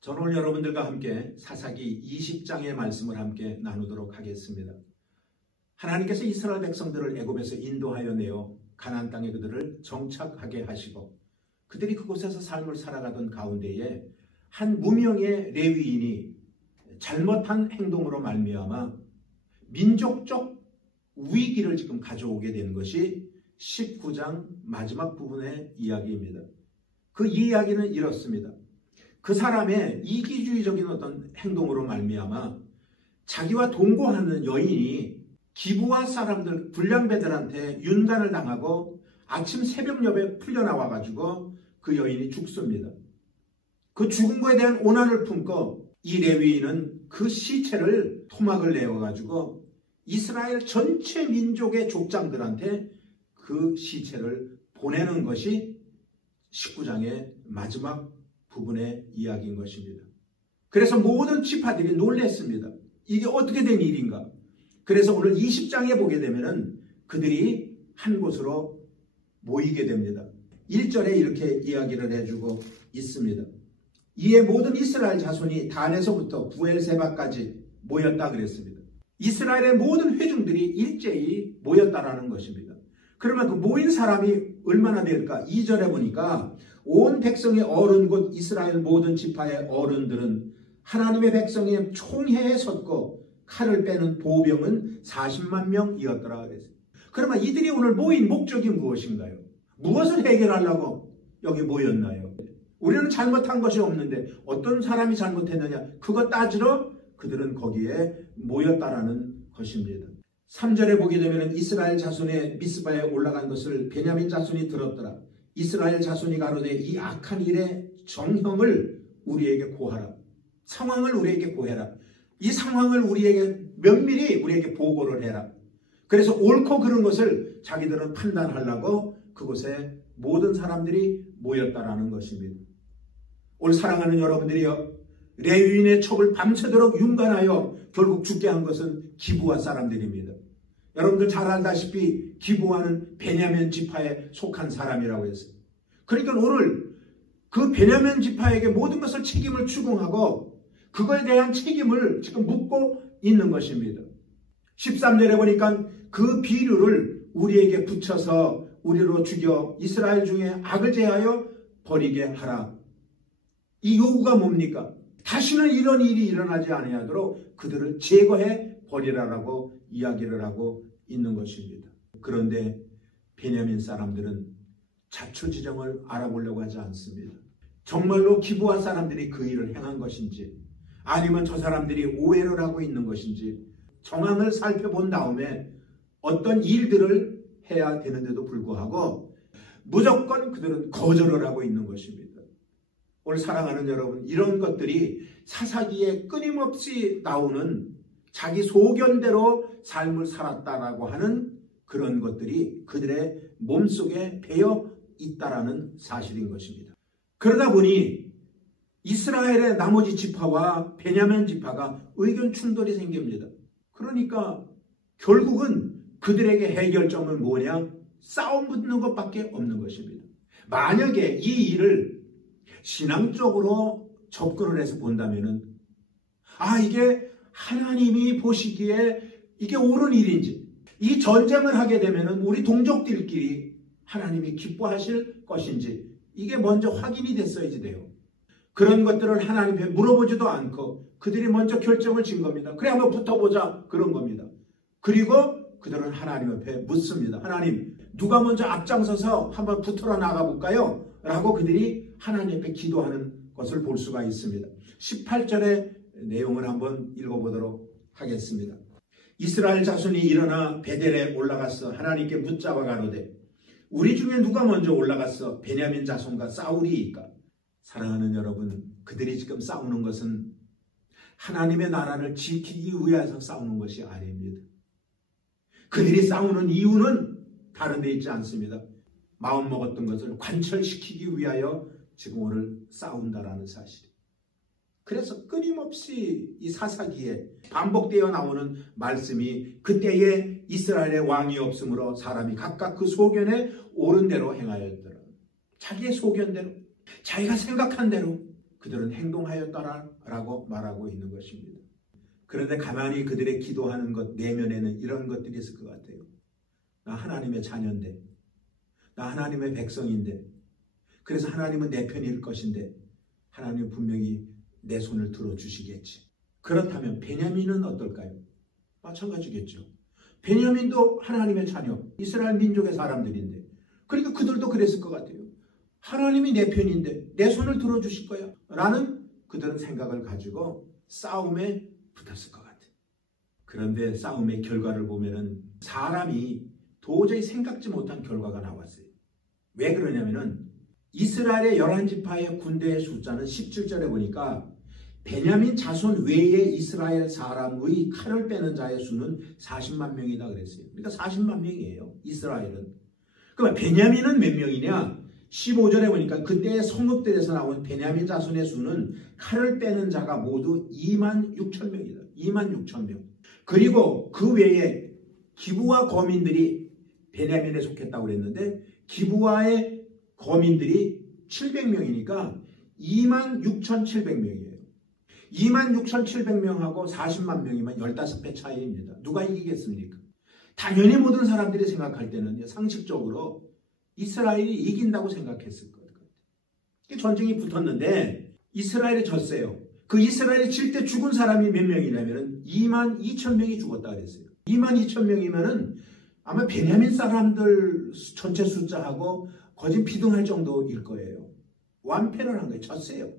저는 오늘 여러분들과 함께 사사기 20장의 말씀을 함께 나누도록 하겠습니다. 하나님께서 이스라엘 백성들을 애굽에서 인도하여 내어 가나안 땅에 그들을 정착하게 하시고 그들이 그곳에서 삶을 살아가던 가운데에 한 무명의 레위인이 잘못한 행동으로 말미암아 민족적 위기를 지금 가져오게 된 것이 19장 마지막 부분의 이야기입니다. 그 이야기는 이렇습니다. 그 사람의 이기주의적인 어떤 행동으로 말미암아 자기와 동거하는 여인이 기브아 사람들 불량배들한테 윤간을 당하고 아침 새벽녘에 풀려나와가지고 그 여인이 죽습니다. 그 죽은 거에 대한 오난을 품고 이 레위인은 그 시체를 토막을 내어가지고 이스라엘 전체 민족의 족장들한테 그 시체를 보내는 것이 19장의 마지막 부분의 이야기인 것입니다. 그래서 모든 지파들이 놀랐습니다. 이게 어떻게 된 일인가? 그래서 오늘 20장에 보게 되면은 그들이 한 곳으로 모이게 됩니다. 1절에 이렇게 이야기를 해주고 있습니다. 이에 모든 이스라엘 자손이 단에서부터 부엘세바까지 모였다 그랬습니다. 이스라엘의 모든 회중들이 일제히 모였다라는 것입니다. 그러면 그 모인 사람이 얼마나 될까? 2절에 보니까 온 백성의 어른 곧 이스라엘 모든 지파의 어른들은 하나님의 백성의 총회에 섰고 칼을 빼는 보병은 40만 명이었더라 그랬어요. 그러면 이들이 오늘 모인 목적이 무엇인가요? 무엇을 해결하려고 여기 모였나요? 우리는 잘못한 것이 없는데 어떤 사람이 잘못했느냐? 그것 따지러 그들은 거기에 모였다라는 것입니다. 3절에 보게 되면 이스라엘 자손의 미스바에 올라간 것을 베냐민 자손이 들었더라. 이스라엘 자손이 가로되 이 악한 일의 정형을 우리에게 고하라. 상황을 우리에게 고해라. 이 상황을 우리에게 면밀히 우리에게 보고를 해라. 그래서 옳고 그른 것을 자기들은 판단하려고 그곳에 모든 사람들이 모였다라는 것입니다. 오늘 사랑하는 여러분들이요, 레위인의 첩을 밤새도록 윤간하여 결국 죽게 한 것은 기브아 사람들입니다. 여러분들 잘 알다시피 기브아는 베냐민 지파에 속한 사람이라고 했어요. 그러니까 오늘 그 베냐민 지파에게 모든 것을 책임을 추궁하고 그거에 대한 책임을 지금 묻고 있는 것입니다. 13절에 보니까 그 비류를 우리에게 붙여서 우리로 죽여 이스라엘 중에 악을 제하여 버리게 하라. 이 요구가 뭡니까? 다시는 이런 일이 일어나지 아니하도록 그들을 제거해 버리라라고 이야기를 하고 있는 것입니다. 그런데 베냐민 사람들은 자초지정을 알아보려고 하지 않습니다. 정말로 기브아 사람들이 그 일을 행한 것인지 아니면 저 사람들이 오해를 하고 있는 것인지 정황을 살펴본 다음에 어떤 일들을 해야 되는데도 불구하고 무조건 그들은 거절을 하고 있는 것입니다. 오늘 사랑하는 여러분, 이런 것들이 사사기에 끊임없이 나오는 자기 소견대로 삶을 살았다라고 하는 그런 것들이 그들의 몸속에 배어 있다라는 사실인 것입니다. 그러다 보니 이스라엘의 나머지 지파와 베냐민 지파가 의견 충돌이 생깁니다. 그러니까 결국은 그들에게 해결점은 뭐냐? 싸움 붙는 것밖에 없는 것입니다. 만약에 이 일을 신앙적으로 접근을 해서 본다면은 이게 하나님이 보시기에 이게 옳은 일인지, 이 전쟁을 하게 되면은 우리 동족들끼리 하나님이 기뻐하실 것인지 이게 먼저 확인이 됐어야지 돼요. 그런 것들을 하나님께 물어보지도 않고 그들이 먼저 결정을 지은 겁니다. 그래 한번 붙어보자 그런 겁니다. 그리고 그들은 하나님 앞에 묻습니다. 하나님, 누가 먼저 앞장서서 한번 붙으러 나가볼까요? 라고 그들이 하나님 앞에 기도하는 것을 볼 수가 있습니다. 18절의 내용을 한번 읽어보도록 하겠습니다. 이스라엘 자손이 일어나 베델에 올라가서 하나님께 묻자와 가로되 우리 중에 누가 먼저 올라가서 베냐민 자손과 싸우리이까? 사랑하는 여러분, 그들이 지금 싸우는 것은 하나님의 나라를 지키기 위해서 싸우는 것이 아닙니다. 그들이 싸우는 이유는 다른 데 있지 않습니다. 마음먹었던 것을 관철시키기 위하여 지금 오늘 싸운다라는 사실. 그래서 끊임없이 이 사사기에 반복되어 나오는 말씀이 그때에 이스라엘의 왕이 없으므로 사람이 각각 그 소견에 옳은 대로 행하였더라. 자기의 소견대로, 자기가 생각한 대로 그들은 행동하였다라고 말하고 있는 것입니다. 그런데 가만히 그들의 기도하는 것 내면에는 이런 것들이 있을 것 같아요. 나 하나님의 자녀인데, 나 하나님의 백성인데, 그래서 하나님은 내 편일 것인데 하나님은 분명히 내 손을 들어주시겠지. 그렇다면 베냐민은 어떨까요? 마찬가지겠죠. 베냐민도 하나님의 자녀, 이스라엘 민족의 사람들인데, 그러니까 그들도 그랬을 것 같아요. 하나님이 내 편인데 내 손을 들어주실 거야 라는 그들은 생각을 가지고 싸움에 붙었을 것 같아요. 그런데 싸움의 결과를 보면은 사람이 도저히 생각지 못한 결과가 나왔어요. 왜 그러냐면은 이스라엘의 11지파의 군대의 숫자는 17절에 보니까 베냐민 자손 외에 이스라엘 사람의 칼을 빼는 자의 수는 40만 명이다 그랬어요. 그러니까 40만 명이에요. 이스라엘은. 그러면 베냐민은 몇 명이냐? 15절에 보니까 그때의 성읍들에서 나온 베냐민 자손의 수는 칼을 빼는 자가 모두 2만 6천 명이다. 2만 6천 명. 그리고 그 외에 기브와 거민들이 베냐민에 속했다고 그랬는데 기브와의 거민들이 700명이니까 2만 6,700명이에요. 2만 6,700명하고 40만 명이면 15배 차이입니다. 누가 이기겠습니까? 당연히 모든 사람들이 생각할 때는 상식적으로 이스라엘이 이긴다고 생각했을 것 같아요. 전쟁이 붙었는데 이스라엘이 졌어요. 그 이스라엘이 질 때 죽은 사람이 몇 명이냐면 2만 2천 명이 죽었다 그랬어요. 2만 2천 명이면은 아마 베냐민 사람들 전체 숫자하고 거의 비등할 정도일 거예요. 완패를 한 거예요. 졌어요.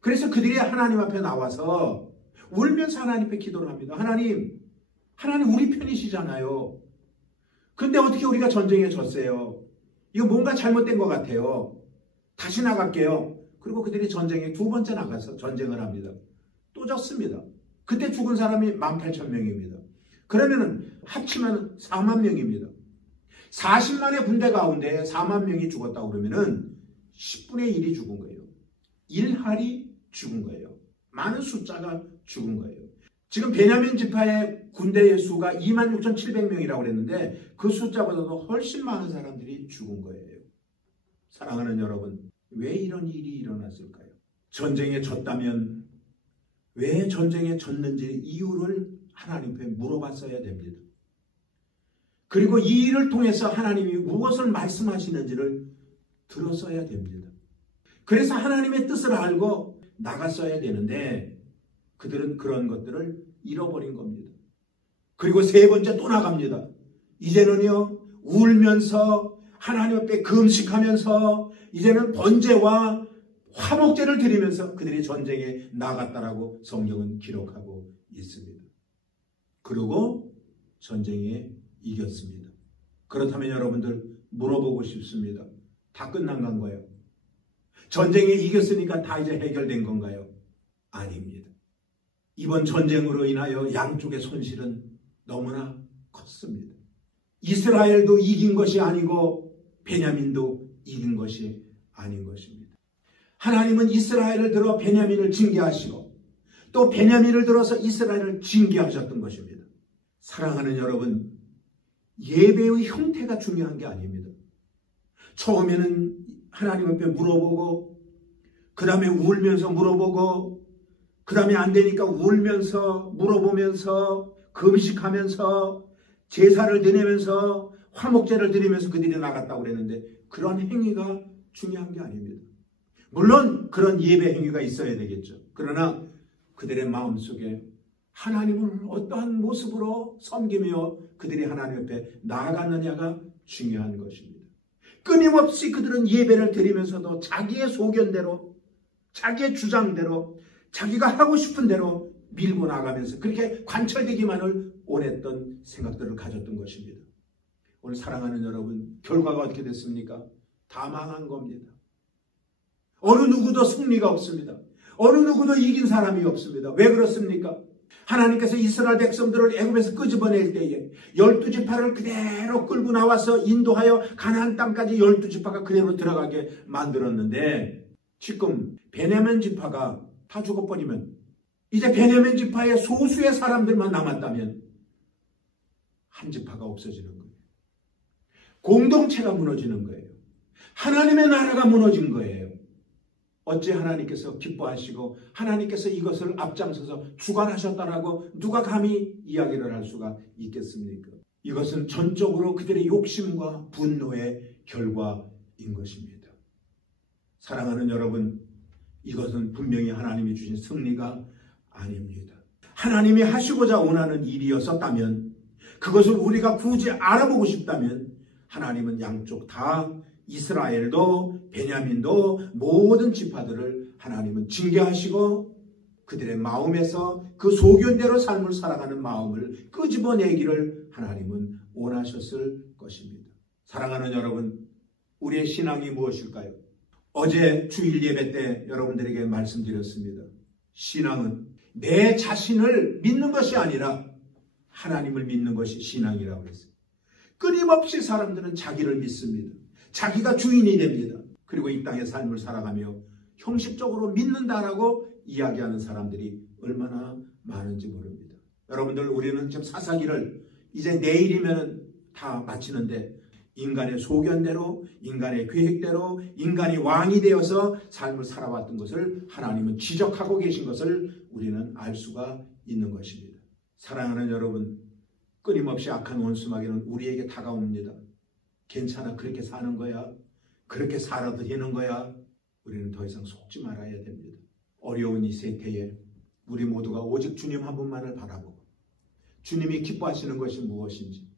그래서 그들이 하나님 앞에 나와서 울면서 하나님 앞에 기도를 합니다. 하나님 우리 편이시잖아요. 근데 어떻게 우리가 전쟁에 졌어요? 이거 뭔가 잘못된 것 같아요. 다시 나갈게요. 그리고 그들이 전쟁에 두 번째 나가서 전쟁을 합니다. 또 졌습니다. 그때 죽은 사람이 18,000명입니다. 그러면은 합치면 4만 명입니다. 40만의 군대 가운데 4만 명이 죽었다고 그러면은 10분의 1이 죽은 거예요. 1할이 죽은 거예요. 많은 숫자가 죽은 거예요. 지금 베냐민 지파의 군대의 수가 26,700명이라고 그랬는데 그 숫자보다도 훨씬 많은 사람들이 죽은 거예요. 사랑하는 여러분, 왜 이런 일이 일어났을까요? 전쟁에 졌다면 왜 전쟁에 졌는지 이유를 하나님께 물어봤어야 됩니다. 그리고 이 일을 통해서 하나님이 무엇을 말씀하시는지를 들었어야 됩니다. 그래서 하나님의 뜻을 알고 나갔어야 되는데 그들은 그런 것들을 잃어버린 겁니다. 그리고 세 번째 또 나갑니다. 이제는요, 울면서 하나님 앞에 금식하면서 이제는 번제와 화목제를 드리면서 그들이 전쟁에 나갔다라고 성경은 기록하고 있습니다. 그리고 전쟁에 이겼습니다. 그렇다면 여러분들 물어보고 싶습니다. 다 끝난 건가요? 전쟁에 이겼으니까 다 이제 해결된 건가요? 아닙니다. 이번 전쟁으로 인하여 양쪽의 손실은 너무나 컸습니다. 이스라엘도 이긴 것이 아니고 베냐민도 이긴 것이 아닌 것입니다. 하나님은 이스라엘을 들어 베냐민을 징계하시고 또 베냐민을 들어서 이스라엘을 징계하셨던 것입니다. 사랑하는 여러분, 예배의 형태가 중요한 게 아닙니다. 처음에는 하나님 앞에 물어보고 그 다음에 울면서 물어보고 그 다음에 안 되니까 울면서 물어보면서 금식하면서 제사를 드리면서 화목제를 드리면서 그들이 나갔다고 그랬는데 그런 행위가 중요한 게 아닙니다. 물론 그런 예배 행위가 있어야 되겠죠. 그러나 그들의 마음속에 하나님을 어떠한 모습으로 섬기며 그들이 하나님 앞에 나아갔느냐가 중요한 것입니다. 끊임없이 그들은 예배를 드리면서도 자기의 소견대로 자기의 주장대로 자기가 하고 싶은 대로 밀고 나가면서 그렇게 관철되기만을 원했던 생각들을 가졌던 것입니다. 오늘 사랑하는 여러분, 결과가 어떻게 됐습니까? 다 망한 겁니다. 어느 누구도 승리가 없습니다. 어느 누구도 이긴 사람이 없습니다. 왜 그렇습니까? 하나님께서 이스라엘 백성들을 애굽에서 끄집어낼 때에 12지파를 그대로 끌고 나와서 인도하여 가나안 땅까지 12지파가 그대로 들어가게 만들었는데 지금 베냐민 지파가 다 죽어버리면 이제 베냐민 지파의 소수의 사람들만 남았다면 한 지파가 없어지는 거예요. 공동체가 무너지는 거예요. 하나님의 나라가 무너진 거예요. 어찌 하나님께서 기뻐하시고 하나님께서 이것을 앞장서서 주관하셨다라고 누가 감히 이야기를 할 수가 있겠습니까? 이것은 전적으로 그들의 욕심과 분노의 결과인 것입니다. 사랑하는 여러분, 이것은 분명히 하나님이 주신 승리가 아닙니다. 하나님이 하시고자 원하는 일이었었다면, 그것을 우리가 굳이 알아보고 싶다면 하나님은 양쪽 다 이스라엘도 베냐민도 모든 지파들을 하나님은 징계하시고 그들의 마음에서 그 소견대로 삶을 살아가는 마음을 끄집어내기를 하나님은 원하셨을 것입니다. 사랑하는 여러분, 우리의 신앙이 무엇일까요? 어제 주일 예배 때 여러분들에게 말씀드렸습니다. 신앙은 내 자신을 믿는 것이 아니라 하나님을 믿는 것이 신앙이라고 했어요. 끊임없이 사람들은 자기를 믿습니다. 자기가 주인이 됩니다. 그리고 이 땅의 삶을 살아가며 형식적으로 믿는다라고 이야기하는 사람들이 얼마나 많은지 모릅니다. 여러분들, 우리는 지금 사사기를 이제 내일이면 다 마치는데 인간의 소견대로, 인간의 계획대로, 인간이 왕이 되어서 삶을 살아왔던 것을 하나님은 지적하고 계신 것을 우리는 알 수가 있는 것입니다. 사랑하는 여러분, 끊임없이 악한 원수마귀는 우리에게 다가옵니다. 괜찮아, 그렇게 사는 거야? 그렇게 살아도 되는 거야? 우리는 더 이상 속지 말아야 됩니다. 어려운 이 세태에 우리 모두가 오직 주님 한 분만을 바라보고 주님이 기뻐하시는 것이 무엇인지,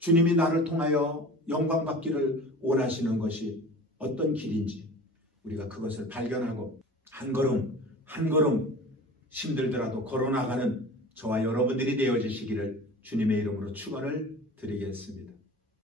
주님이 나를 통하여 영광 받기를 원하시는 것이 어떤 길인지 우리가 그것을 발견하고 한 걸음 한 걸음 힘들더라도 걸어나가는 저와 여러분들이 되어지시기를 주님의 이름으로 축원을 드리겠습니다.